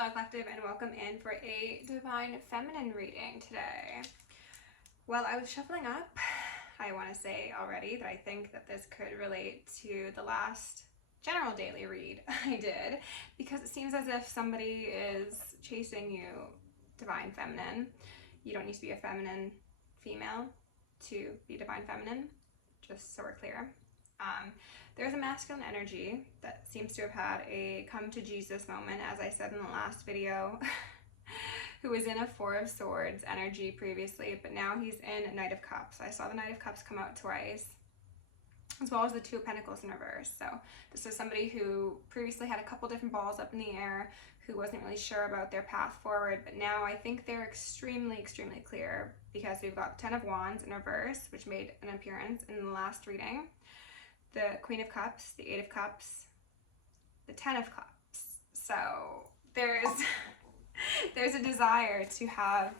Hello Collective, and welcome in for a Divine Feminine reading today. While I was shuffling up, I want to say already that I think that this could relate to the last general daily read I did, because it seems as if somebody is chasing you, Divine Feminine. You don't need to be a feminine female to be Divine Feminine, just so we're clear. There's a masculine energy that seems to have had a come to Jesus moment, as I said in the last video, who was in a Four of Swords energy previously, but now he's in a Knight of Cups. I saw the Knight of Cups come out twice, as well as the Two of Pentacles in reverse. So this is somebody who previously had a couple different balls up in the air, who wasn't really sure about their path forward, but now I think they're extremely clear, because we've got Ten of Wands in reverse, which made an appearance in the last reading, the Queen of Cups, the Eight of Cups, the Ten of Cups. So there's a desire to have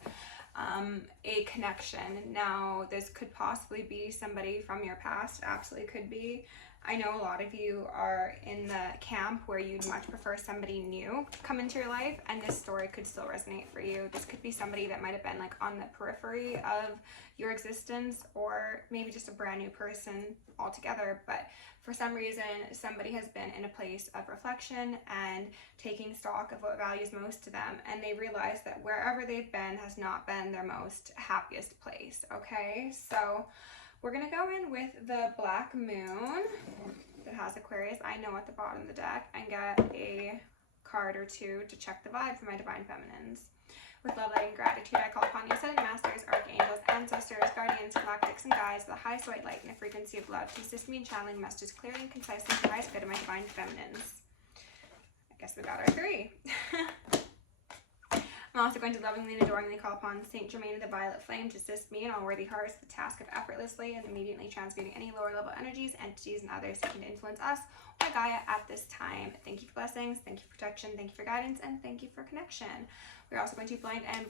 a connection. Now, this could possibly be somebody from your past, absolutely could be. I know a lot of you are in the camp where you'd much prefer somebody new come into your life, and this story could still resonate for you. This could be somebody that might have been like on the periphery of your existence, or maybe just a brand new person altogether, but for some reason somebody has been in a place of reflection and taking stock of what values most to them, and they realize that wherever they've been has not been their most happiest place. Okay, so we're going to go in with the Black Moon that has Aquarius, I know, at the bottom of the deck, and get a card or two to check the vibe for my Divine Feminines. With love, light, and gratitude, I call upon you, Ascended Masters, Archangels, Ancestors, Guardians, Galactics, and Guides, the highest white light and the frequency of love, to assist me in channeling messages clearly and concisely for the highest good of my Divine Feminines. I guess we got our three. I'm also going to lovingly and adoringly call upon Saint Germain of the Violet Flame to assist me and all worthy hearts with the task of effortlessly and immediately transmuting any lower level energies, entities, and others seeking to influence us or Gaia at this time. Thank you for blessings, thank you for protection, thank you for guidance, and thank you for connection. We're also going to blind and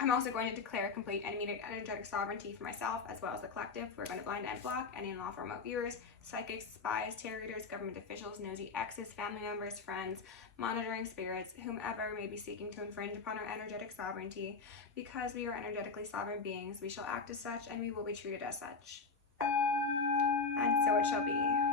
I'm also going to declare complete and immediate energetic sovereignty for myself as well as the collective. We're going to blind and block any unlawful remote viewers, psychics, spies, tarot readers, government officials, nosy exes, family members, friends, monitoring spirits, whomever may be seeking to infringe upon our energetic sovereignty. Because we are energetically sovereign beings, we shall act as such and we will be treated as such. And so it shall be.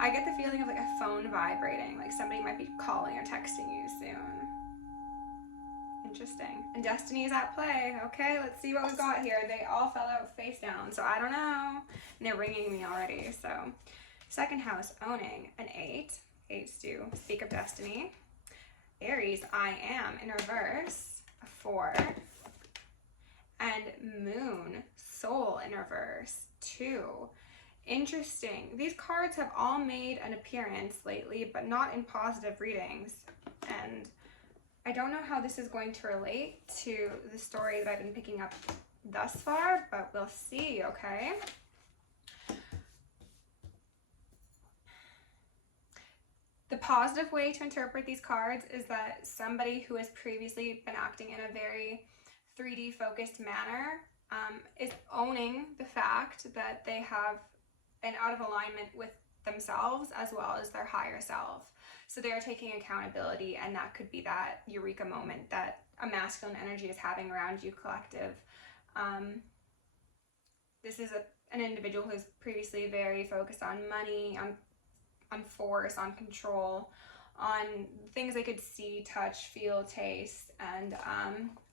I get the feeling of like a phone vibrating, like somebody might be calling or texting you soon. Interesting. And destiny is at play. Okay, let's see what we've got here. They all fell out face down, so I don't know. And they're ringing me already. So, second house, owning, an 8. 8s do speak of destiny. Aries, I am, in reverse, a 4. And moon, soul, in reverse, 2. Interesting. These cards have all made an appearance lately, but not in positive readings. And I don't know how this is going to relate to the story that I've been picking up thus far, but we'll see, okay? The positive way to interpret these cards is that somebody who has previously been acting in a very 3D focused manner is owning the fact that they have been out of alignment with themselves as well as their higher self. So they're taking accountability, and that could be that eureka moment that a masculine energy is having around you, collective. This is an individual who's previously very focused on money, on force, on control, on things they could see, touch, feel, taste, and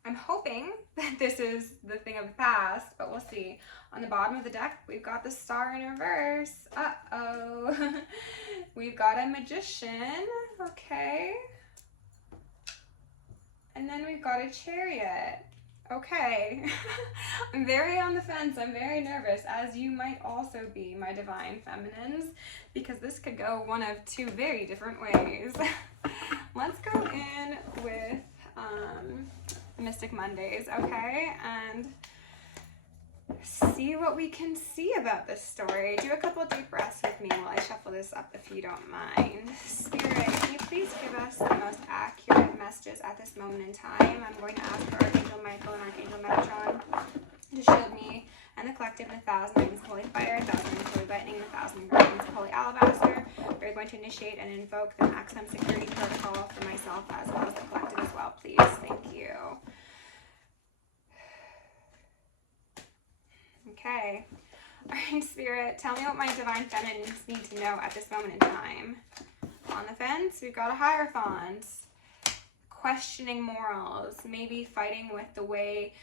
I'm hoping that this is the thing of the past, but we'll see. On the bottom of the deck, we've got the Star in reverse. Uh-oh. We've got a Magician, okay. And then we've got a Chariot. Okay. I'm very on the fence. I'm very nervous, as you might also be, my Divine Feminines, because this could go one of two very different ways. Let's go in with Mystic Mondays, okay, and see what we can see about this story. Do a couple deep breaths with me while I shuffle this up, if you don't mind. Spirit, can you please give us the most accurate messages at this moment in time? I'm going to ask for Archangel Michael and Archangel Metatron to shield me and the collective in 1,000 rings of holy fire, 1,000 rings of holy lightning, 1,000 rings of holy alabaster, Spirit, going to initiate and invoke the maximum security protocol for myself as well as the collective as well, please. Thank you. Okay. All right, Spirit, tell me what my divine feminines need to know at this moment in time. On the fence, we've got a Hierophant. Questioning morals, maybe fighting with the way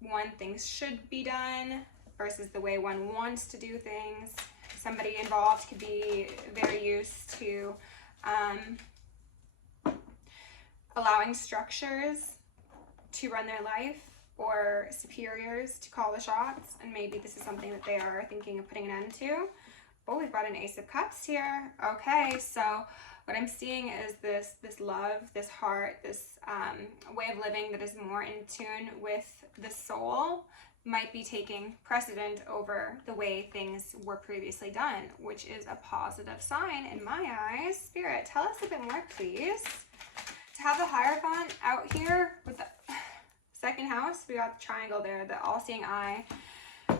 one thinks should be done versus the way one wants to do things. Somebody involved could be very used to allowing structures to run their life or superiors to call the shots, and maybe this is something that they are thinking of putting an end to. Oh, we've got an Ace of Cups here. Okay, so what I'm seeing is this love, this heart, this way of living that is more in tune with the soul might be taking precedent over the way things were previously done, which is a positive sign in my eyes. Spirit, tell us a bit more, please. To have the Hierophant out here with the second house, we got the triangle there, the all-seeing eye.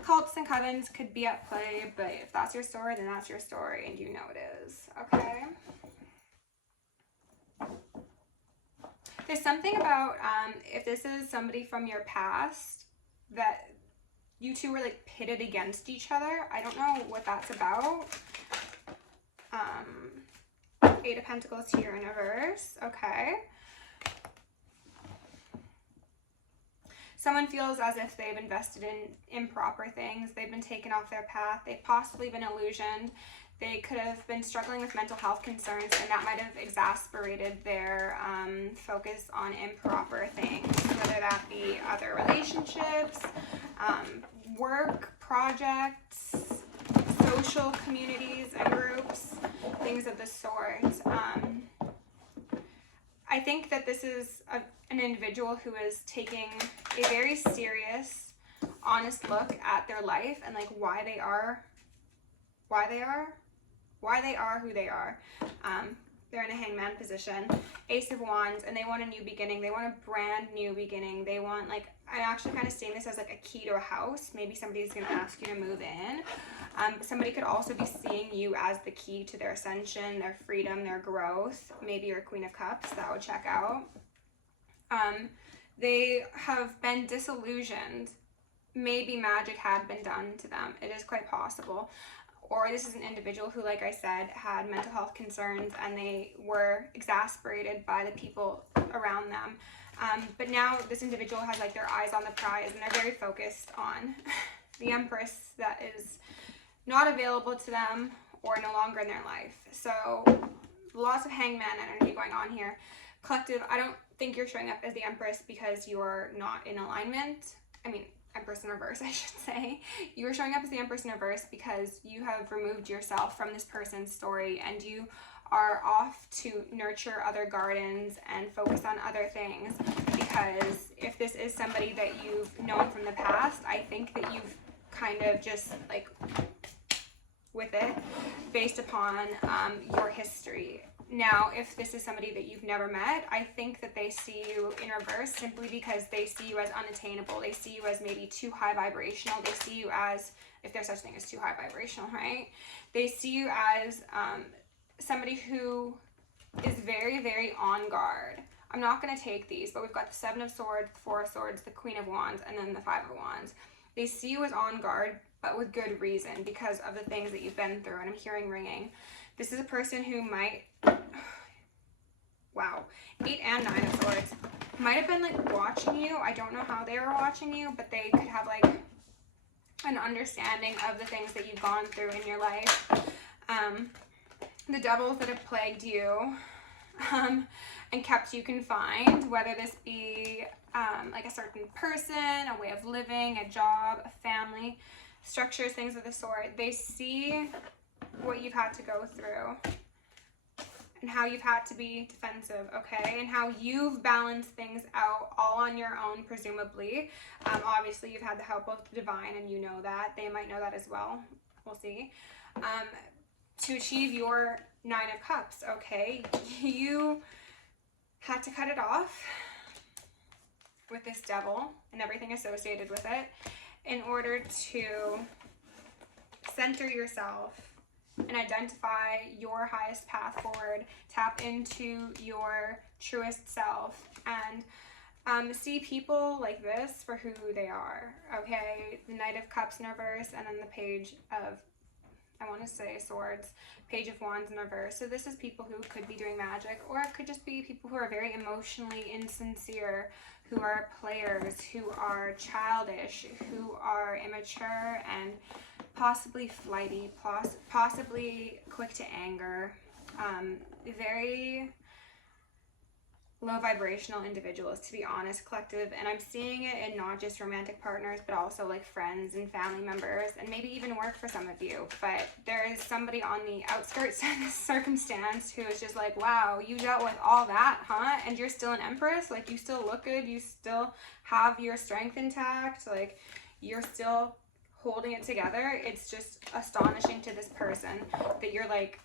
Cults and covens could be at play, but if that's your story, then that's your story, and you know it is. Okay. There's something about if this is somebody from your past that you two were like pitted against each other. I don't know what that's about. Eight of Pentacles here in reverse. Okay. Someone feels as if they've invested in improper things. They've been taken off their path. They've possibly been illusioned. They could have been struggling with mental health concerns, and that might have exasperated their focus on improper things, whether that be other relationships, work, projects, social communities and groups, things of the sort. I think that this is an individual who is taking a very serious, honest look at their life and like why they are who they are. They're in a hangman position, Ace of Wands, and they want a new beginning. They want a brand new beginning. They want, like, I'm actually kind of seeing this as like a key to a house. Maybe somebody's going to ask you to move in. Somebody could also be seeing you as the key to their ascension, their freedom, their growth. Maybe you're a Queen of Cups. That would check out. They have been disillusioned. Maybe magic had been done to them. It is quite possible. Or this is an individual who, like I said, had mental health concerns and they were exasperated by the people around them. But now this individual has like their eyes on the prize and they're very focused on the Empress that is not available to them or no longer in their life. So lots of hangman energy going on here. Collective, I don't think you're showing up as the Empress because you're not in alignment. I mean, Empress in reverse, I should say. You are showing up as the Empress in reverse because you have removed yourself from this person's story and you are off to nurture other gardens and focus on other things, because if this is somebody that you've known from the past, I think that you've kind of just like with it based upon your history. Now, if this is somebody that you've never met, I think that they see you in reverse simply because they see you as unattainable. They see you as maybe too high vibrational. They see you as, if there's such thing as too high vibrational, right? They see you as somebody who is very, very on guard. I'm not going to take these, but we've got the Seven of Swords, the Four of Swords, the Queen of Wands, and then the Five of Wands. They see you as on guard, but with good reason because of the things that you've been through, and I'm hearing ringing. This is a person who might, wow, 8 and 9 of Swords, might have been like watching you. I don't know how they were watching you, but they could have like an understanding of the things that you've gone through in your life. The devils that have plagued you and kept you confined, whether this be like a certain person, a way of living, a job, a family, structures, things of the sort. They see what you've had to go through and how you've had to be defensive, okay, and how you've balanced things out all on your own, presumably. Obviously you've had the help of the divine, and you know that. They might know that as well. We'll see. To achieve your 9 of Cups, okay, you had to cut it off with this devil and everything associated with it in order to center yourself and identify your highest path forward. Tap into your truest self and see people like this for who they are, okay? The Knight of Cups in reverse, and then the Page of, I want to say Swords, Page of Wands in reverse. So this is people who could be doing magic, or it could just be people who are very emotionally insincere, who are players, who are childish, who are immature and possibly flighty, possibly quick to anger, very low vibrational individuals, to be honest, collective. And I'm seeing it in not just romantic partners, but also like friends and family members, and maybe even work for some of you. But there is somebody on the outskirts of this circumstance who is just like, wow, you dealt with all that, huh? And you're still an Empress? Like, you still look good, you still have your strength intact, like you're still holding it together. It's just astonishing to this person that you're like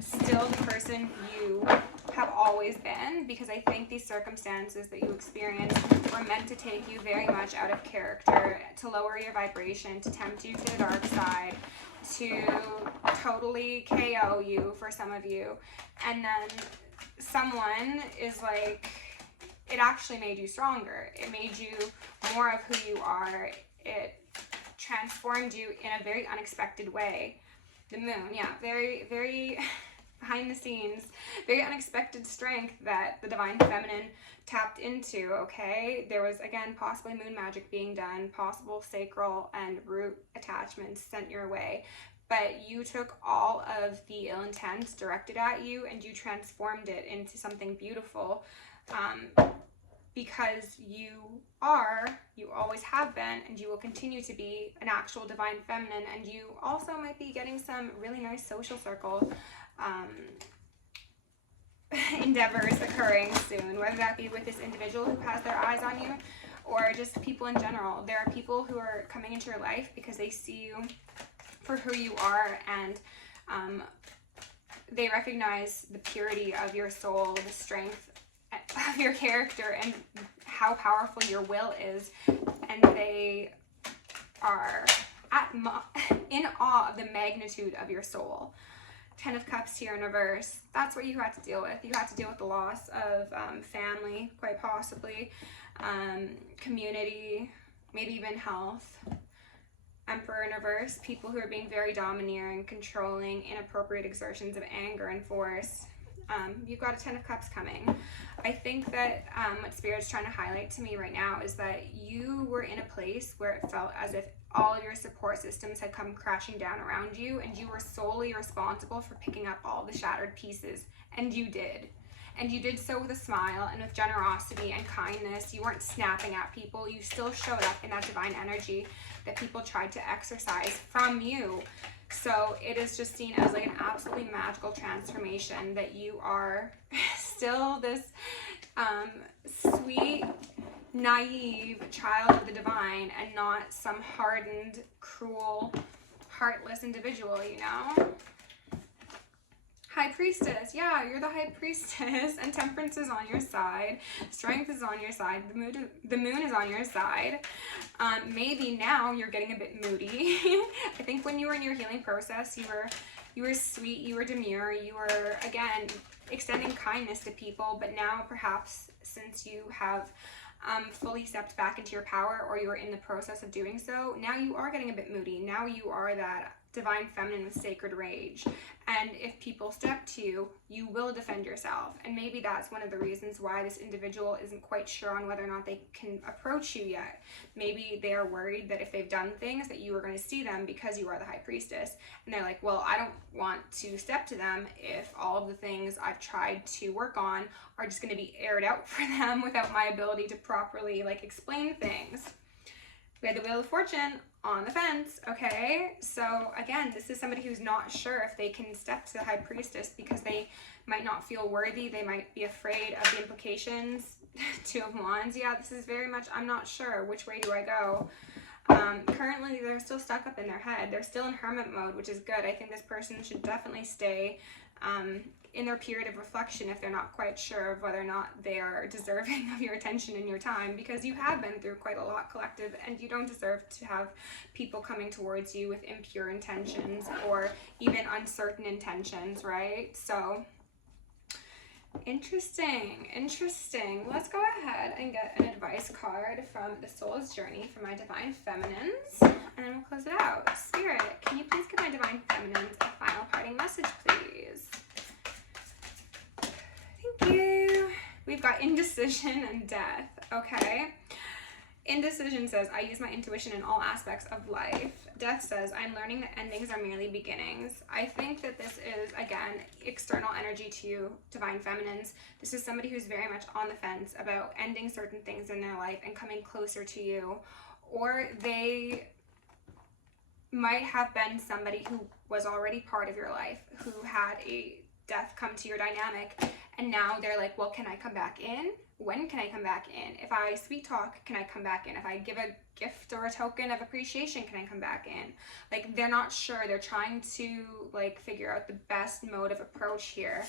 still the person you have always been, because I think these circumstances that you experience were meant to take you very much out of character, to lower your vibration, to tempt you to the dark side, to totally KO you for some of you. And then someone is like, it actually made you stronger. It made you more of who you are. It transformed you in a very unexpected way. The Moon, yeah, very, very behind the scenes, very unexpected strength that the Divine Feminine tapped into, okay? There was, again, possibly moon magic being done, possible sacral and root attachments sent your way, but you took all of the ill intent directed at you and you transformed it into something beautiful, because you always have been, and you will continue to be an actual Divine Feminine. And you also might be getting some really nice social circle endeavors occurring soon, whether that be with this individual who has their eyes on you, or just people in general. There are people who are coming into your life because they see you for who you are, and they recognize the purity of your soul, the strength of your character, and how powerful your will is, and they are in awe of the magnitude of your soul. 10 of Cups here in reverse. That's what you had to deal with. You had to deal with the loss of family, quite possibly, community, maybe even health. Emperor in reverse, people who are being very domineering, controlling, inappropriate exertions of anger and force. You've got a 10 of Cups coming. I think that what Spirit's trying to highlight to me right now is that you were in a place where it felt as if all of your support systems had come crashing down around you, and you were solely responsible for picking up all the shattered pieces. And you did. And you did so with a smile and with generosity and kindness. You weren't snapping at people. You still showed up in that divine energy that people tried to exercise from you. So it is just seen as like an absolutely magical transformation, that you are still this sweet, naive child of the divine, and not some hardened, cruel, heartless individual, you know? High Priestess, yeah, you're the High Priestess, and Temperance is on your side, Strength is on your side, the moon is on your side. Maybe now you're getting a bit moody. I think when you were in your healing process, you were sweet, you were demure, you were, again, extending kindness to people, but now perhaps since you have fully stepped back into your power, or you're in the process of doing so, now you are getting a bit moody. Now you are that Divine Feminine with sacred rage, and if people step to you, you will defend yourself. And maybe that's one of the reasons why this individual isn't quite sure on whether or not they can approach you yet. Maybe they are worried that if they've done things that you are going to see them, because you are the High Priestess, and they're like, well, I don't want to step to them if all of the things I've tried to work on are just going to be aired out for them without my ability to properly like explain things. We had the Wheel of Fortune on the fence, okay? So again, this is somebody who's not sure if they can step to the High Priestess because they might not feel worthy. They might be afraid of the implications. 2 of Wands, yeah, this is very much, I'm not sure, which way do I go? Currently, they're still stuck up in their head. They're still in hermit mode, which is good. I think this person should definitely stay in their period of reflection if they're not quite sure of whether or not they are deserving of your attention and your time, because you have been through quite a lot, collective, and you don't deserve to have people coming towards you with impure intentions or even uncertain intentions, right? So interesting. Let's go ahead and get an advice card from the Soul's Journey for my Divine Feminines, and then we'll close it out. Spirit, can you please give my Divine Feminines a final parting message, please? Thank you. We've got indecision and death, okay? Indecision says, I use my intuition in all aspects of life. Death says, I'm learning that endings are merely beginnings. I think that this is, again, external energy to you, Divine Feminines. This is somebody who's very much on the fence about ending certain things in their life and coming closer to you. Or they might have been somebody who was already part of your life, who had a death come to your dynamic, and now they're like, well, can I come back in? When can I come back in? If I sweet talk, can I come back in? If I give a gift or a token of appreciation, can I come back in? Like, they're not sure. They're trying to like figure out the best mode of approach here.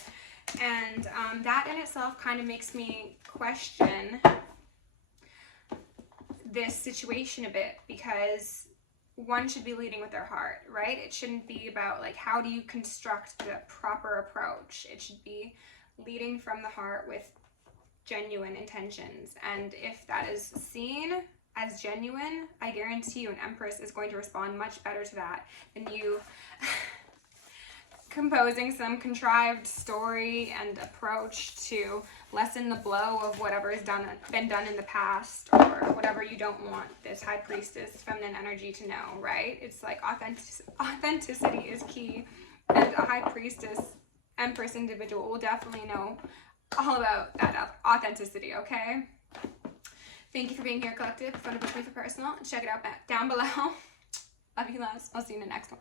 And that in itself kind of makes me question this situation a bit, because one should be leading with their heart, right? It shouldn't be about like, how do you construct the proper approach? It should be leading from the heart with genuine intentions. And if that is seen as genuine, I guarantee you an Empress is going to respond much better to that than you composing some contrived story and approach to lessen the blow of whatever has been done in the past, or whatever you don't want this High Priestess feminine energy to know, right? It's like authenticity is key, and a High Priestess Empress individual will definitely know all about that authenticity, okay? Thank you for being here, collective. If you want to book me for personal, check it out down below. Love you lots. I'll see you in the next one.